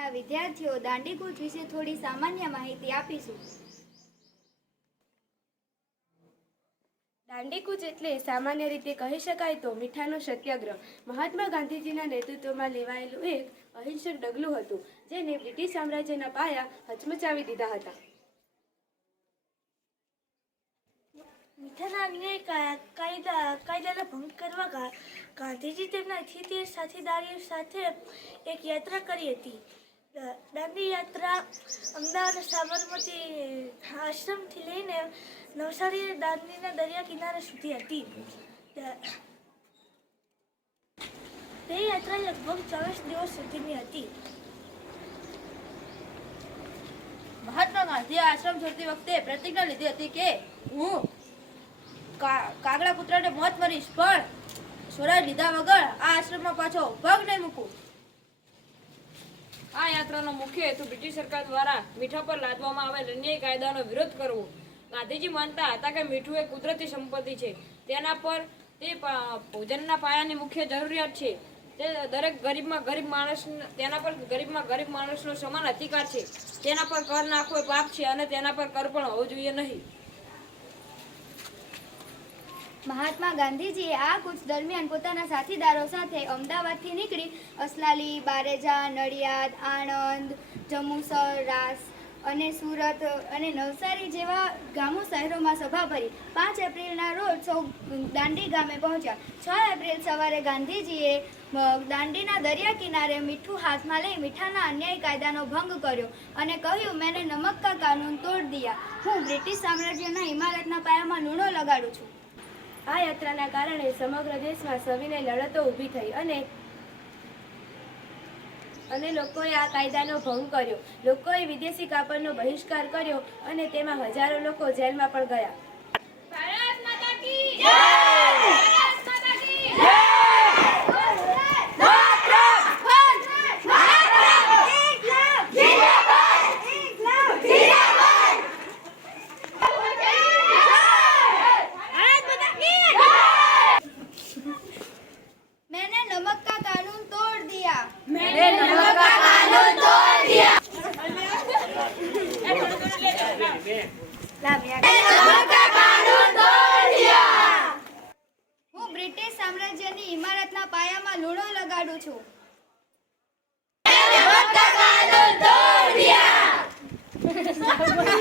કોલેજના વિદ્યાર્થીઓ દાંડીકૂચ વિશે થોડી સામાન્ય માહિતી આપીશું। દાંડીકૂચ એટલે સામાન્ય રીતે કહી શકાય તો મીઠાનો સત્યાગ્રહ મહાત્મા ગાંધીજીના નેતૃત્વમાં લેવાયેલું એક અહિંસક ડગલું હતું, જેને બ્રિટિશ સામ્રાજ્યના પાયા હચમચાવી દીધા હતા। મીઠાના અન્યાય કાયદાનો ભંગ કરવા ગાંધીજી તેમના 78 સાથીદારો સાથે એક યાત્રા કરી હતી। દાંડી યાત્રા અમદાવાદ સાબરમતી આશ્રમથી લઈને નવસારી દાંડીના દરિયા કિનારે સુધી હતી। તે યાત્રા લગભગ 40 દિવસ સુધીની હતી। મહાત્મા ગાંધીએ આશ્રમ છોડતી વખતે પ્રતિજ્ઞા લીધી હતી કે હું કાગડા કૂતરાને મોત મરીશ, પણ સ્વરાજ લીધા વગર આ આશ્રમમાં પાછો પગ નહીં મૂકું। આ યાત્રાનો મુખ્ય હેતુ બ્રિટિશ સરકાર દ્વારા મીઠા પર લાદવામાં આવેલ અન્યાયી કાયદાનો વિરોધ કરવો। ગાંધીજી માનતા હતા કે મીઠું એ કુદરતી સંપત્તિ છે, તેના પર તે ભોજનના પાયાની મુખ્ય જરૂરિયાત છે, તે દરેક ગરીબમાં ગરીબ માણસનો સમાન અધિકાર છે, તેના પર કર નાખવો એ પાપ છે અને તેના પર કર પણ હોવો જોઈએ નહીં। મહાત્મા ગાંધીજીએ આ કૂચ દરમિયાન પોતાના સાથીદારો સાથે અમદાવાદથી નીકળી અસલાલી, બારેજા, નડિયાદ, આણંદ, જંબુસર, રાસ અને સુરત અને નવસારી જેવા ગામો શહેરોમાં સભા ભરી 5 એપ્રિલના રોજ સૌ દાંડી ગામે પહોંચ્યા। 6 એપ્રિલ સવારે ગાંધીજીએ દાંડીના દરિયા કિનારે મીઠું હાથમાં લઈ મીઠાના અન્યાયી કાયદાનો ભંગ કર્યો અને કહ્યું, મેને નમક કા કાનૂન તોડ દિયા, હું બ્રિટિશ સામ્રાજ્યના ઇમારતના પાયામાં લૂણો લગાડું છું। આ યાત્રાના કારણે સમગ્ર દેશમાં સવિનય લડતો ઊભી થઈ અને લોકોએ આ કાયદાનો ભંગ કર્યો। લોકોએ વિદેશી કાપડનો બહિષ્કાર કર્યો અને તેમાં હજારો લોકો જેલમાં પણ ગયા। ભારત માતા કી જય।